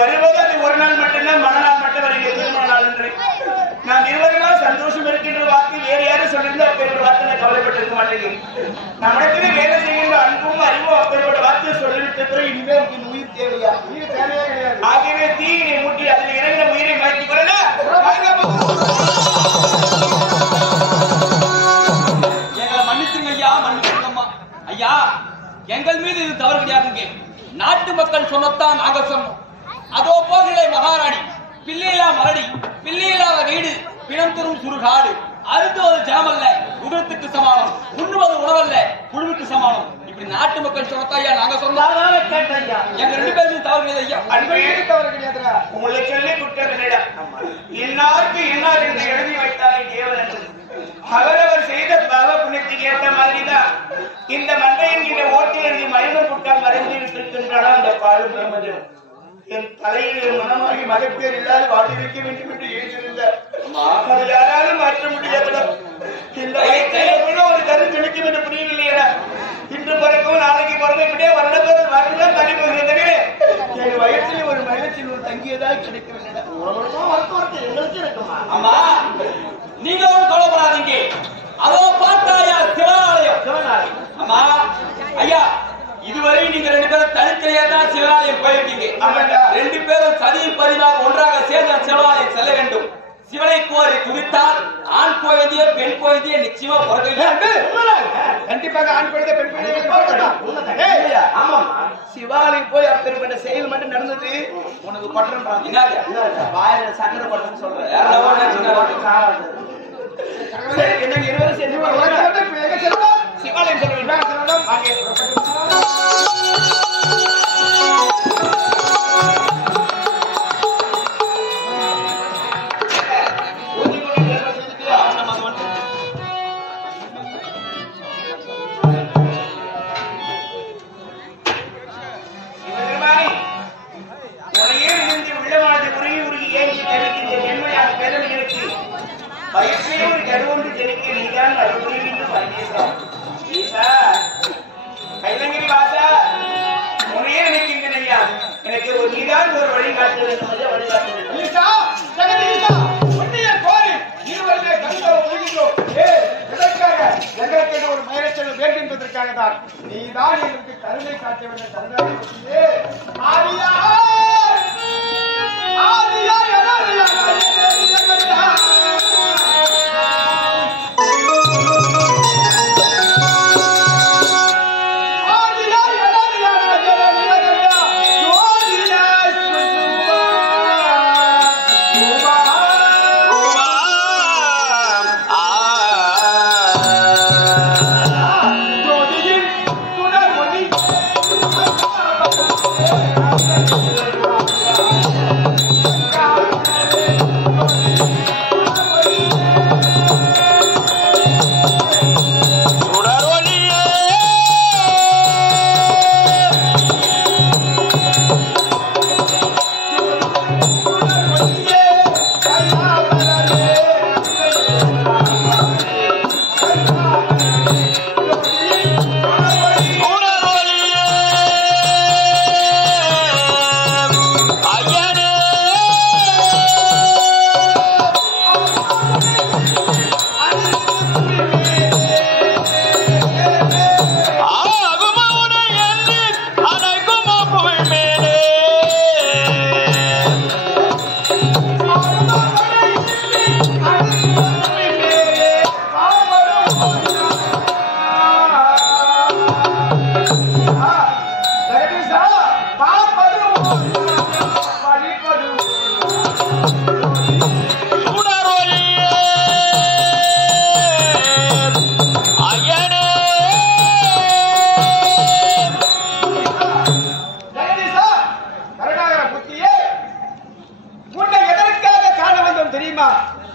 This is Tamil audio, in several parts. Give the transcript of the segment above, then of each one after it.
வருவது அது ஒரு நாள் மட்டும்தான், மறுநாள் மட்டும் வருகிற திருமண நாள் என்று நான் இருவரும் சந்தோஷம் இருக்கின்ற வார்த்தை வேறு யாரும் சொல்லியிருந்தா அப்பேற்பட்ட வார்த்தை நான் கவலைப்பட்டிருக்க மாட்டேன். நம்மிடத்திலே வேலை செய்கின்ற அன்பும் அறிவும் அப்பேற்பட்ட வார்த்தையை சொல்லிவிட்ட பிறகு இனிமேல் உயிர் தேவையா? உயிர் தேவையே கிடையாது. ஆகவே தீயினை மூட்டி அதில் இறங்கின உயிரை மாற்றிக் கொள்ளல. எங்களை மன்னிச்சுங்க ஐயா, மன்னிச்சுங்கம்மா ஐயா. எங்கள் மீது இது தவறு கிடையாதுங்க. நாட்டு மக்கள் சொன்னத்தான் நாங்க சொன்னோம். அதோ போகிறே மகாராணி, பிள்ளையிலா மரடி, பிள்ளையில்லாத வீடு, பிணம் தரும் சுடுகாடு, அறுத்துவது ஜாமல்ல உதத்துக்கு சமானம், உண்ணுவது உணவல்ல குழுவுக்கு சமானம். இப்படி நாட்டு மக்கள் சொன்னதாயா நாங்க சொன்னோம். எங்க 2 பேரும் தவறு கிடையாது ஐயா. அன்பு தவறு கிடையாதுடா. உங்களை சொல்லி குற்றம் இல்லடா. இன்னாருக்கு இன்னார் என்று எழுதி வைத்தாலே தேவன் என்று அவரவர் செய்த பாவ புண்ணியத்துக்கு ஏற்ற மாதிரிதான் இந்த மண்டையின் இந்த ஓட்டில் எழுதி மயமம் புட்டால் மறைந்து இருக்கின்றானா அந்த பாலும் பிரம்மஜனம். என் தலையில் மனமாகி மகப்பேர் இல்லாத வாட்டி வைக்க வேண்டும் என்று எழுதியிருந்தார். அதை யாராலும் மாற்ற முடியாதுடா. இந்த வயதில் ஒரு கருத்து நிற்கும் என்று புரியவில்லையடா. இன்று பிறக்கும் நாளைக்கு பிறந்த இப்படியே வருடப்பேர் வாழ்க்கைதான் தனி போகிறது. என் வயசில் ஒரு மகிழ்ச்சியில் ஒரு தங்கியதாக கிடைக்கவில்லைடா. எங்களுக்கு இருக்குமா? ஆமா, நீங்க கவலைப்படாதீங்க. அதோ பார்த்தாயா சிவாலயம். ஆமா ஐயா, இதுவரை நீங்க 2 பேரும் தனித்தனியா தான் சிவாலயம் போயிருக்கீங்க. 2 பேரும் சதியும் பதிவாக ஒன்றாக சேர்ந்த சிவாலயம் செல்ல வேண்டும். சிவனை கோரி துதித்தால் ஆண் குழந்தைய பெண் குழந்தைய நிச்சயமா பிறக்க. கண்டிப்பாக ஆண் குழந்தை பெண் குழந்தை. ஆமா, சிவாலயம் போய் அப்பேற்பட்ட செயல் மட்டும் நடந்தது உனக்கு பட்டம் வாயில சக்கரை பட்டம் சொல்றேன். என்ன இருவரும் சேர்ந்து சிவாலயம் சொல்ல கைலங்கிரி வாசா உனையே நினைக்கின்றேன் ஐயா. எனக்கு ஒரு நீதான் ஒரு வழிகாட்ட வேண்டும். எங்களுக்கு ஒரு மயிலச்சல் வேண்டும் என்பதற்காக தான் நீதான் எங்களுக்கு கருணை காட்ட வேண்டும்.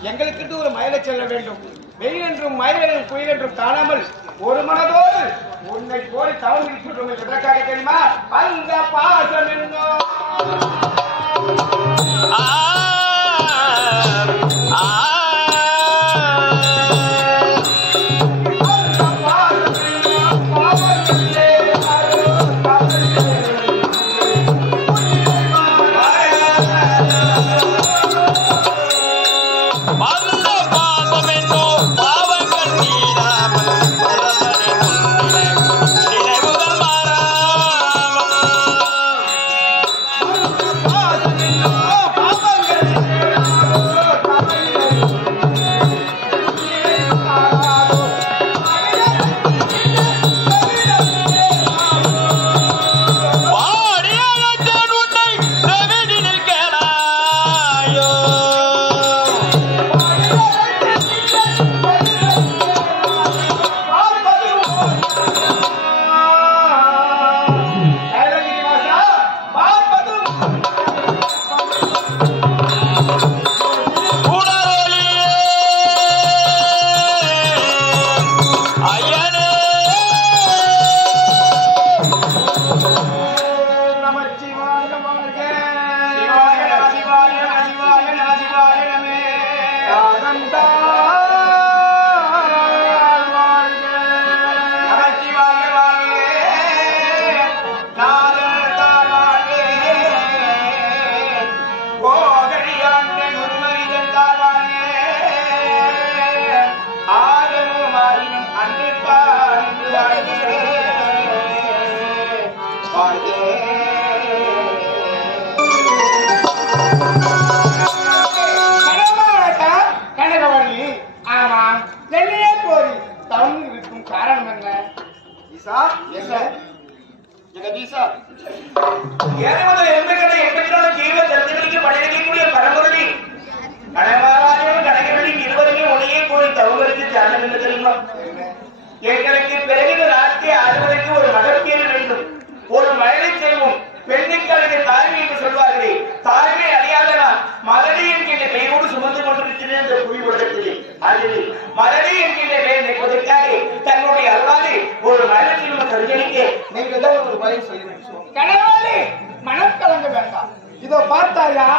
எங்களுக்கு ஒரு மயிலை செல்ல வேண்டும். வெயில் என்றும் மயில் குயில் என்றும் காணாமல் ஒரு மனதோடு உன்னை கோரி தவறு சொல்றோம். எதற்காக தெரியுமா? அந்த பாசம் என்னோ எங்களுக்கு பிறகு நாட்டை ஆளுவதற்கு ஒரு மகப்பேறு வேண்டும், ஒரு மழலை செல்வம். பெண்ணுக்கு அழகு தாய்மை என்று சொல்வார்களே, தாய்மை அறியாதனா மலடி என்கின்ற பெயரோடு சுமந்து கொண்டிருக்கிறேன் என்ற புவி உலகத்திலே. அதில் மலடி என்கின்ற பெயர் நிற்பதற்காக தன்னுடைய அருளாலே ஒரு மழலை செல்வம் கருஜனிக்க நீங்கள் தான் ஒரு பயம் செய்ய. கணவாளி மனம் கலங்க வேண்டாம். இதோ பார்த்தாயா